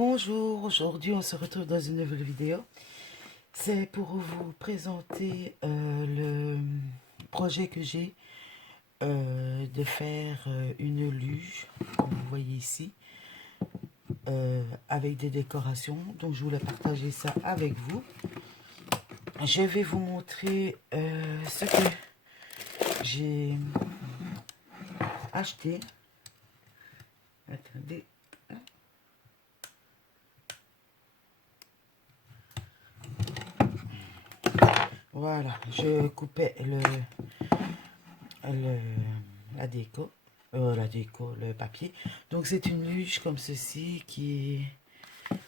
Bonjour, aujourd'hui on se retrouve dans une nouvelle vidéo. C'est pour vous présenter le projet que j'ai de faire une luge, comme vous voyez ici, avec des décorations. Donc je voulais partager ça avec vous. Je vais vous montrer ce que j'ai acheté. Attendez. Voilà, je coupais la déco, le papier. Donc c'est une luge comme ceci qui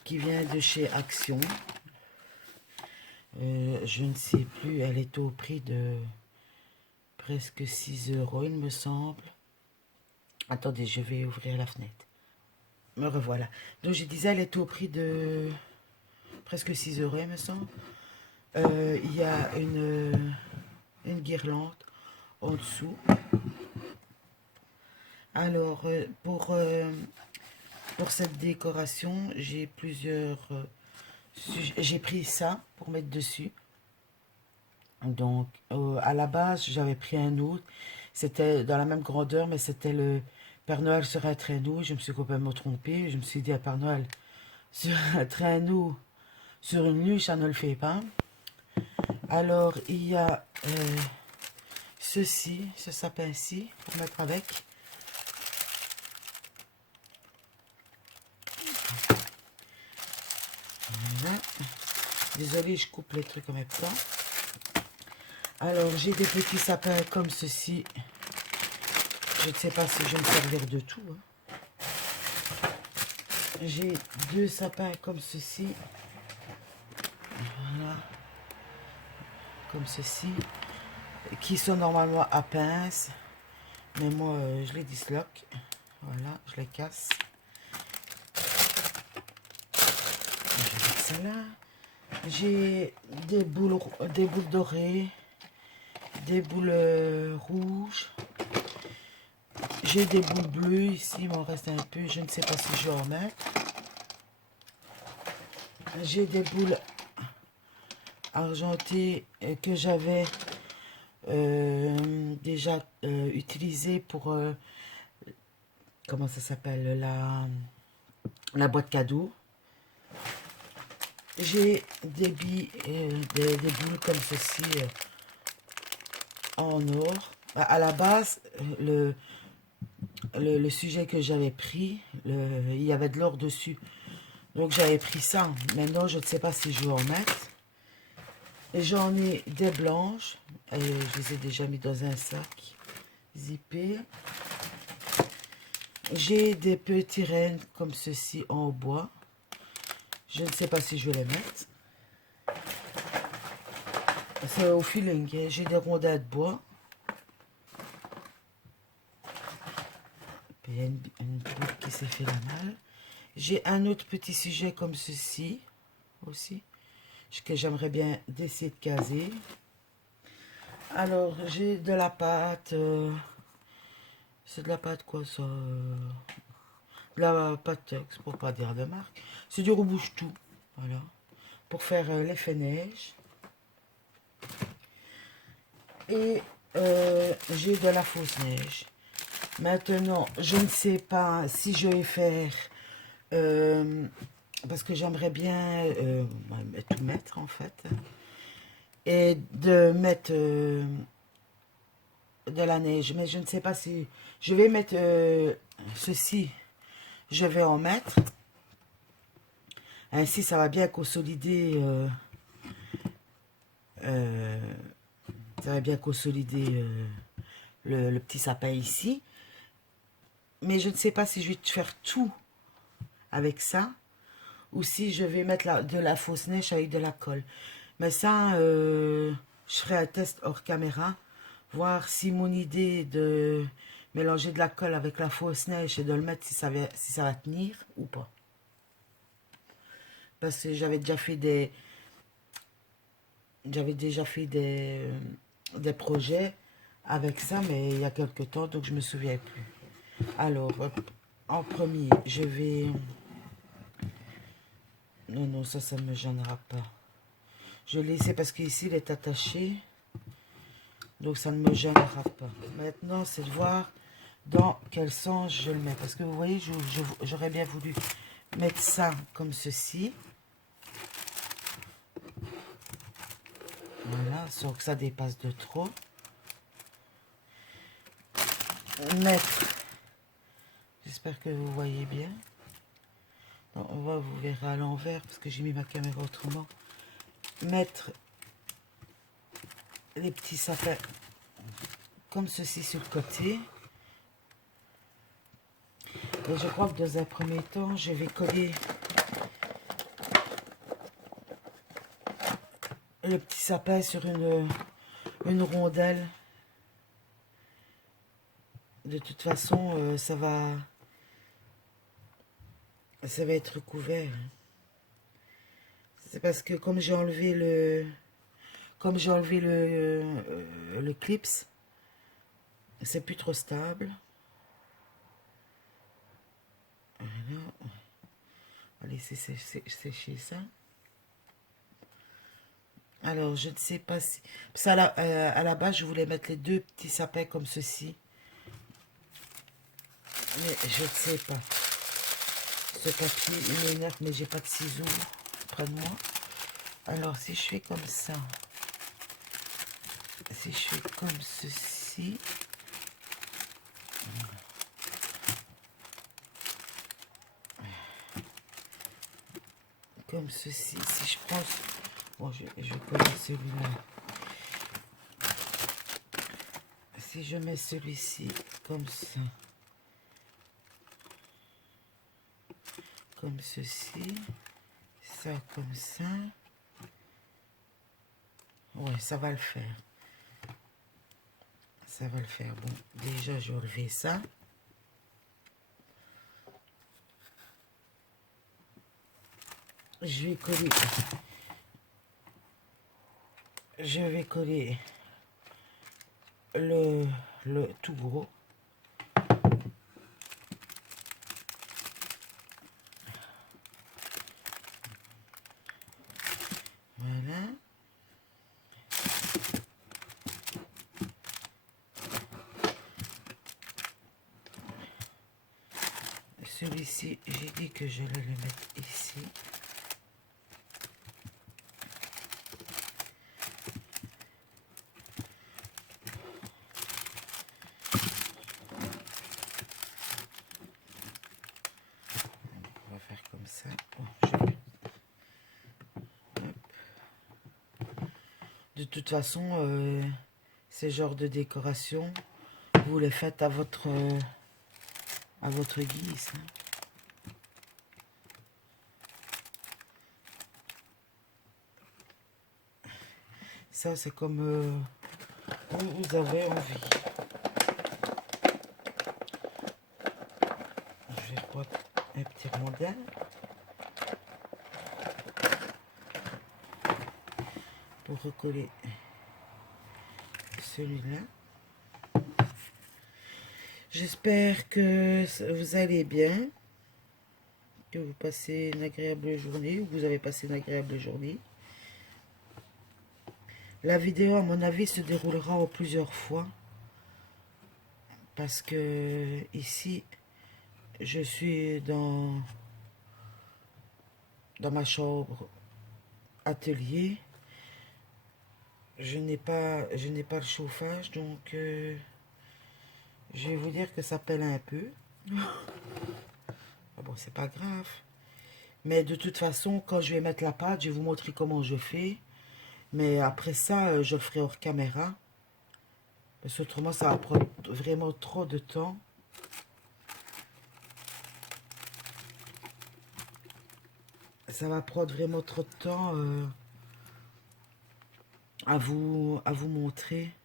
vient de chez Action. Je ne sais plus, elle est au prix de presque 6 euros, il me semble. Attendez, je vais ouvrir la fenêtre. Me revoilà. Donc je disais, elle est au prix de presque 6 euros, il me semble. Il y a une guirlande en dessous. Alors, pour cette décoration, j'ai plusieurs sujets. J'ai pris ça pour mettre dessus. Donc, à la base, j'avais pris un autre. C'était dans la même grandeur, mais c'était le Père Noël sur un traîneau. Je me suis complètement trompée. Je me suis dit, à Père Noël, sur un traîneau, sur une luge, ça ne le fait pas. Alors, il y a ceci, ce sapin-ci, pour mettre avec. Voilà. Désolée, je coupe les trucs en même temps. Alors, j'ai des petits sapins comme ceci. Je ne sais pas si je vais me servir de tout. J'ai deux sapins comme ceci. Voilà. Comme ceci. Qui sont normalement à pince. Mais moi, je les disloque. Voilà, je les casse. Je vais mettre ça là. J'ai des boules dorées. Des boules rouges. J'ai des boules bleues ici, il m'en reste un peu. Je ne sais pas si je vais en mettre. J'ai des boules argentées que j'avais déjà utilisées pour, comment ça s'appelle, la boîte cadeau. J'ai des billes, des boules comme ceci en or. À la base, le sujet que j'avais pris, il y avait de l'or dessus. Donc j'avais pris ça. Maintenant, je ne sais pas si je vais en mettre. Et j'en ai des blanches. Et je les ai déjà mis dans un sac zippé. J'ai des petits rennes comme ceci en bois. Je ne sais pas si je vais les mettre. C'est au feeling. J'ai des rondins de bois. Il y a une boule qui s'est fait la malle. J'ai un autre petit sujet comme ceci aussi, que j'aimerais bien essayer de caser. Alors, j'ai de la pâte. C'est de la pâte quoi ça de la pâte, pour pas dire de marque. C'est du rebouche tout. Voilà. Pour faire l'effet neige. Et j'ai de la fausse neige. Maintenant, je ne sais pas si je vais faire... parce que j'aimerais bien tout mettre en fait. Et de mettre de la neige. Mais je ne sais pas si... Je vais mettre ceci. Je vais en mettre. Ainsi, ça va bien consolider... ça va bien consolider le petit sapin ici. Mais je ne sais pas si je vais faire tout avec ça. Ou si je vais mettre de la fausse neige avec de la colle. Mais ça, je ferai un test hors caméra. Voir si mon idée de mélanger de la colle avec la fausse neige et de le mettre si ça va tenir ou pas. Parce que j'avais déjà fait des projets avec ça, mais il y a quelque temps, donc je me souviens plus. Alors, en premier, je vais Non, non, ça ne me gênera pas. Je l'ai laissé parce qu'ici, il est attaché. Donc, ça ne me gênera pas. Maintenant, c'est de voir dans quel sens je le mets. Parce que vous voyez, j'aurais bien voulu mettre ça comme ceci. Voilà, sans que ça dépasse de trop. Mettre, j'espère que vous voyez bien. Non, vous verrez à l'envers parce que j'ai mis ma caméra autrement. Mettre les petits sapins comme ceci sur le côté. Et je crois que dans un premier temps, je vais coller le petit sapin sur une rondelle. De toute façon, ça va être couvert. C'est parce que comme j'ai enlevé le clips, c'est plus trop stable. Voilà. On va laisser sécher ça. Alors, je ne sais pas si... Ça, à la base, je voulais mettre les deux petits sapins comme ceci. Mais je ne sais pas. Ce papier, il m'énerve, mais j'ai pas de ciseaux près de moi. Alors, si je fais comme ça, si je fais comme ceci, comme ceci, si je prends... Bon, je vais coller celui-là. Si je mets celui-ci comme ça, comme ceci, ça comme ça, ouais, ça va le faire. Ça va le faire. Bon, déjà, je vais enlever ça. Je vais coller. Je vais coller le tout gros. Voilà. Celui-ci, j'ai dit que je vais le mettre ici. On va faire comme ça. Bon, de toute façon, ces genres de décoration, vous les faites à votre guise. Hein. Ça, c'est comme vous avez envie. Je vais prendre un petit rondin. Pour recoller celui-là. J'espère que vous allez bien, que vous passez une agréable journée, ou que vous avez passé une agréable journée. La vidéo, à mon avis, se déroulera en plusieurs fois, parce que ici, je suis dans ma chambre atelier. Je n'ai pas le chauffage, donc je vais vous dire que ça pèle un peu. Bon, c'est pas grave. Mais de toute façon, quand je vais mettre la pâte, je vais vous montrer comment je fais. Mais après ça, je le ferai hors caméra. Parce qu'autrement, ça va prendre vraiment trop de temps. Ça va prendre vraiment trop de temps à vous montrer.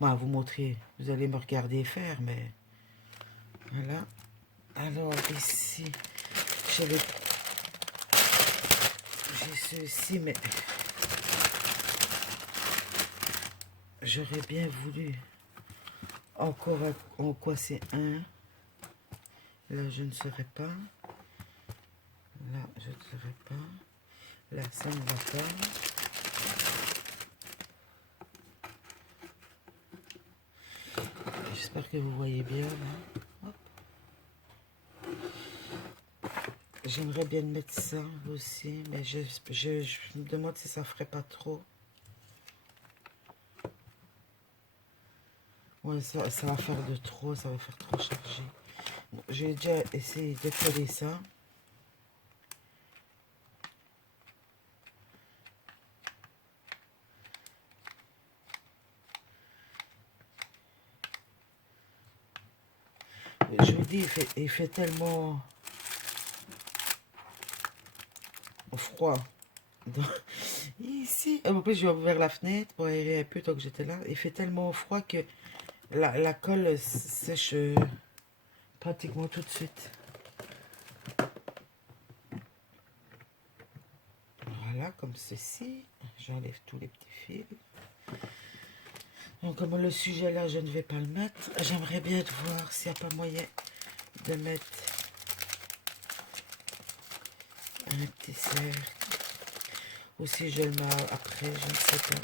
Bon, à vous montrer. Vous allez me regarder faire, mais... Voilà. Alors, ici, j'ai ceci, mais... J'aurais bien voulu encore en coincer un. Là, je ne saurais pas. Là, je ne dirais pas. Là, ça ne va pas. J'espère que vous voyez bien. Là. J'aimerais bien mettre ça aussi, mais je me demande si ça ferait pas trop. Ouais, ça va faire de trop, ça va faire trop chargé. Bon, j'ai déjà essayé de coller ça. Je vous dis, il fait tellement froid. Donc, ici, en plus, j'ai ouvert la fenêtre pour aérer un peu tant que j'étais là. Il fait tellement froid que la colle sèche pratiquement tout de suite. Voilà, comme ceci. J'enlève tous les petits fils. Donc, comme le sujet là, je ne vais pas le mettre. J'aimerais bien voir s'il n'y a pas moyen de mettre un petit cercle. Ou si je le mets après, je ne sais pas.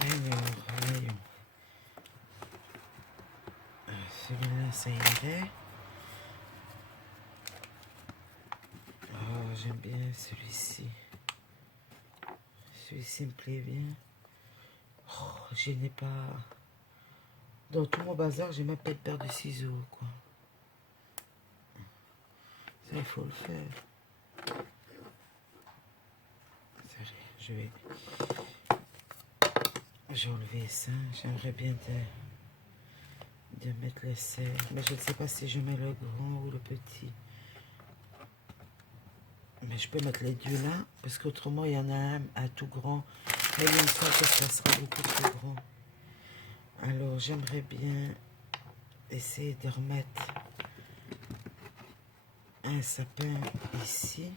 Alors, voyons. Celui-là, ça irait. Oh, j'aime bien celui-ci. Celui-ci me plaît bien. Oh, je n'ai pas... Dans tout mon bazar, j'ai même pas de paire de ciseaux, quoi. Ça, il faut le faire. Je vais... J'ai enlevé ça. J'aimerais bien de mettre le cercle. Mais je ne sais pas si je mets le grand ou le petit. Mais je peux mettre les deux là. Parce qu'autrement, il y en a un à tout grand. Mais il me semble que ça sera beaucoup plus grand. Alors, j'aimerais bien essayer de remettre un sapin ici.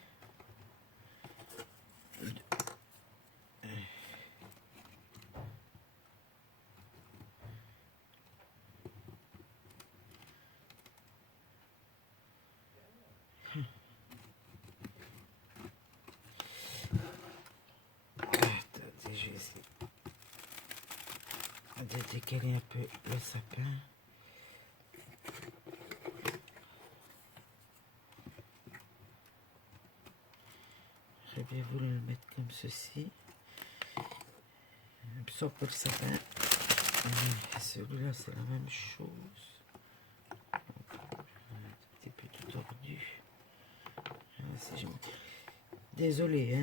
Attendez, je vais essayer de décaler un peu le sapin. J'aurais bien voulu le mettre comme ceci. Puis on peut le sapin. Celui-là, c'est la même chose. Un petit peu tout tordu. Si désolé, hein.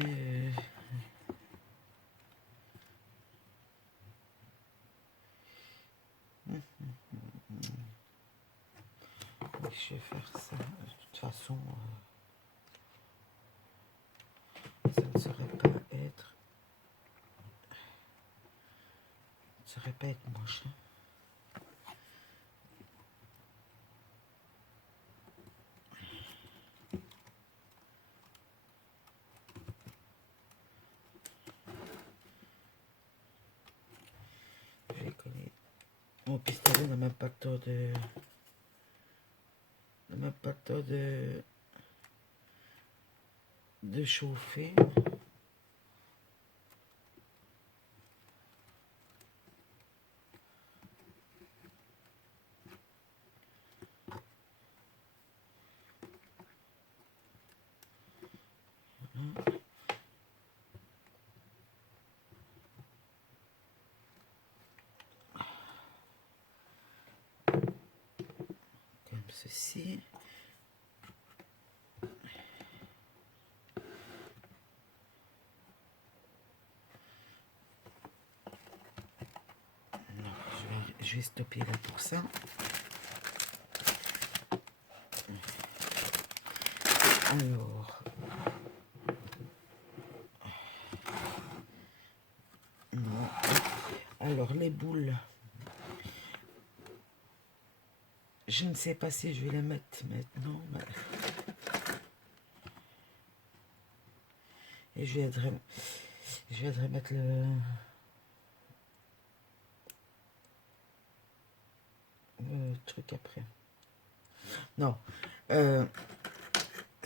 Je vais faire ça. De toute façon, ça ne saurait pas être. Ça ne saurait pas être moche. Hein. Je vais coller. Mon pistolet n'a même pas le temps de. N'a même pas le temps de chauffer. Comme ceci. Non, je vais stopper là pour ça. Alors, non. Alors les boules, je ne sais pas si je vais les mettre maintenant. Mais... Et je viendrai mettre le truc après. Non. Ce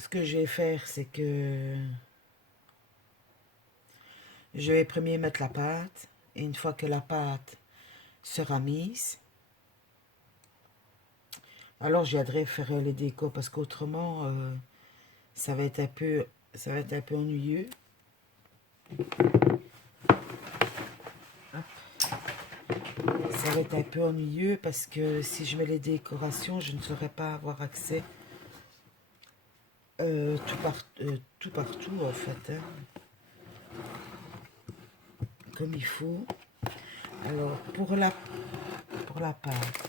que je vais faire, c'est que je vais premier mettre la pâte. Et une fois que la pâte sera mise, alors je viendrai faire les décos parce qu'autrement, ça va être un peu, ennuyeux. Ça va être un peu ennuyeux parce que si je mets les décorations, je ne saurais pas avoir accès tout partout en fait, hein, comme il faut. Alors pour la pâte,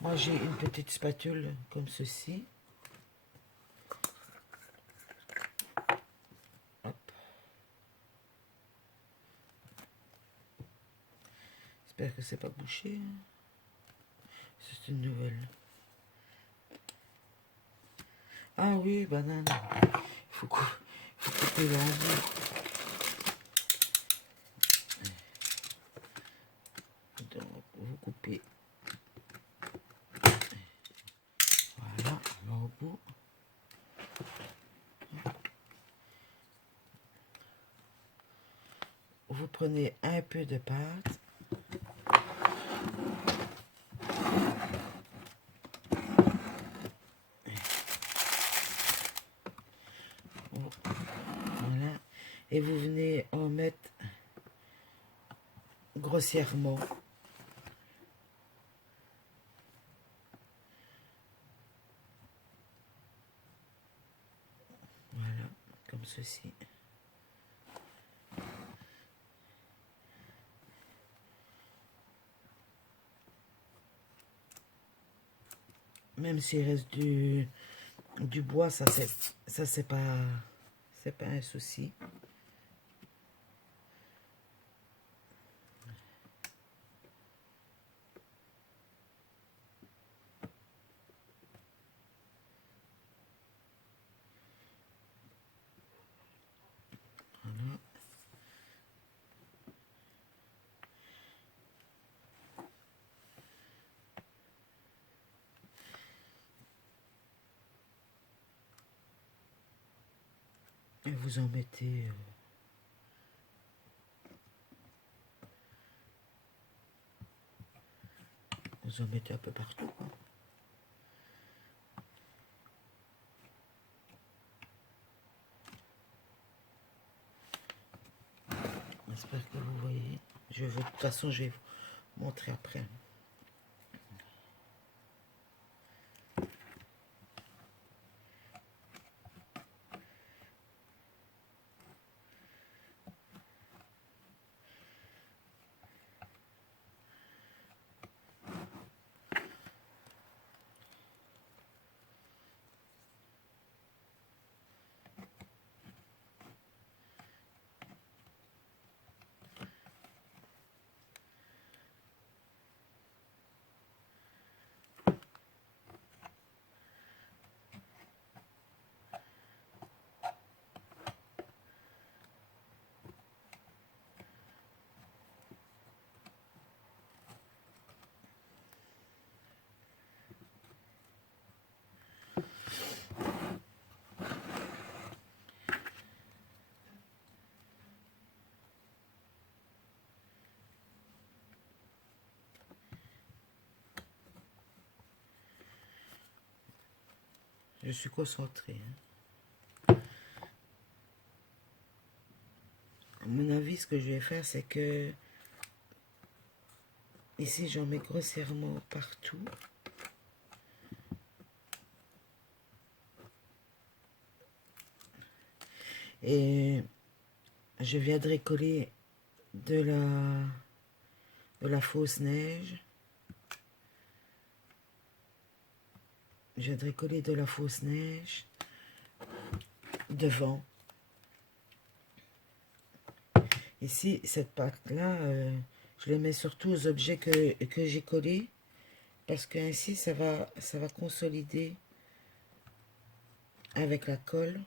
moi j'ai une petite spatule comme ceci. Hop. J'espère que c'est pas bouché, hein. C'est une nouvelle. Ah oui, banane. Faut couper l'envers. Donc, vous coupez. Voilà, au bout. Vous prenez un peu de pâte. Voilà. Et vous venez en mettre grossièrement. Voilà, comme ceci. Même s'il reste du bois, ça c'est pas un souci. Voilà. Et vous en mettez un peu partout, quoi. J'espère que vous voyez. De toute façon, je vais vous montrer après. Je suis concentrée, hein. À mon avis, ce que je vais faire, c'est que ici, j'en mets grossièrement partout. Et je viendrai coller de la fausse neige. Je viendrai coller de la fausse neige devant. Ici, cette pâte-là, je les mets surtout aux objets que j'ai collés. Parce que ainsi, ça va consolider avec la colle.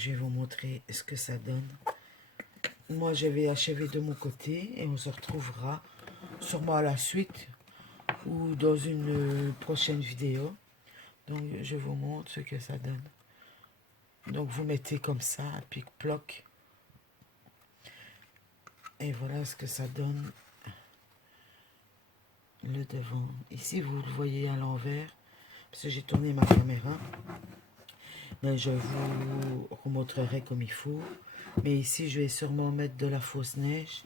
je vais vous montrer ce que ça donne. Moi, je vais achever de mon côté et on se retrouvera sûrement à la suite ou dans une prochaine vidéo. Donc, je vous montre ce que ça donne. Donc, vous mettez comme ça, pic-ploc. Et voilà ce que ça donne. Le devant. Ici, vous le voyez à l'envers. Parce que j'ai tourné ma caméra. Mais je vous remontrerai comme il faut. Mais ici, je vais sûrement mettre de la fausse neige.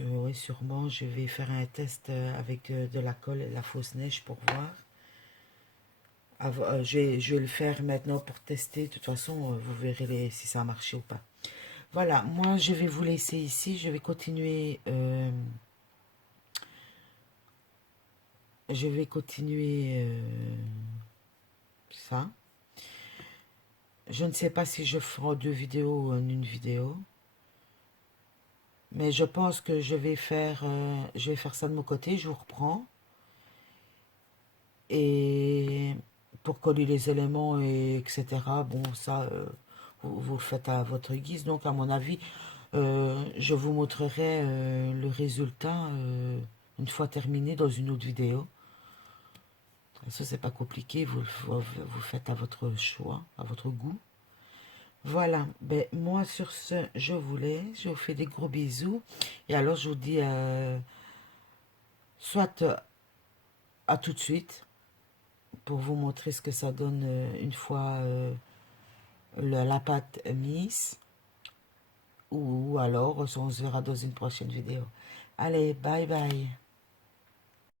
Oui, sûrement, je vais faire un test avec de la colle et de la fausse neige pour voir. Je vais le faire maintenant pour tester. De toute façon, vous verrez si ça a marché ou pas. Voilà, moi, je vais vous laisser ici. Je vais continuer... ça. Je ne sais pas si je ferai 2 vidéos ou en une vidéo. Mais je pense que je vais faire ça de mon côté. Je vous reprends. Et pour coller les éléments, et etc. Bon, ça, vous le faites à votre guise. Donc, à mon avis, je vous montrerai le résultat une fois terminé dans une autre vidéo. Ça, c'est pas compliqué. Vous faites à votre choix, à votre goût. Voilà, ben moi sur ce, je vous laisse, je vous fais des gros bisous. Et alors je vous dis soit à tout de suite pour vous montrer ce que ça donne une fois la pâte mise. Ou alors on se verra dans une prochaine vidéo. Allez, bye bye.